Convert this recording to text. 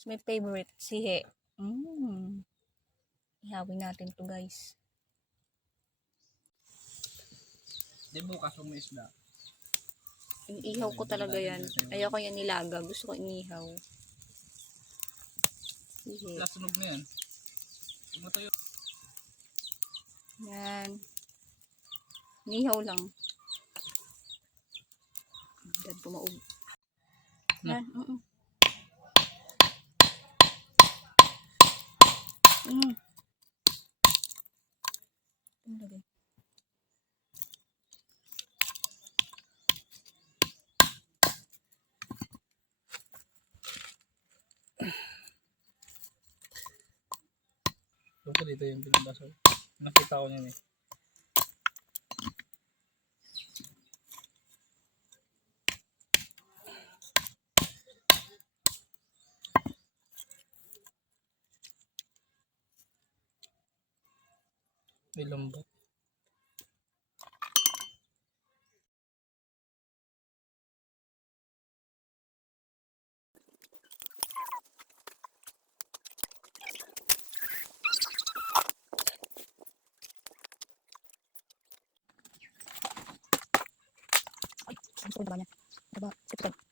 It's my favorite, sihe. Mm. Ihawin natin to guys. Di bukas may isda. Inihaw ko talaga yan. Ayoko yan nilaga. Gusto ko inihaw. Sihe. Wala sunog na yan. Huwag mo tayo. Yan. Nihaw lang. Dad pumaug. Na. Yan. -mm. Mm. Lagay? Huwag ko dito yung pinabasa. Nakita ko niyan eh. Vilambot. Ой, не помню, Треба, це потім.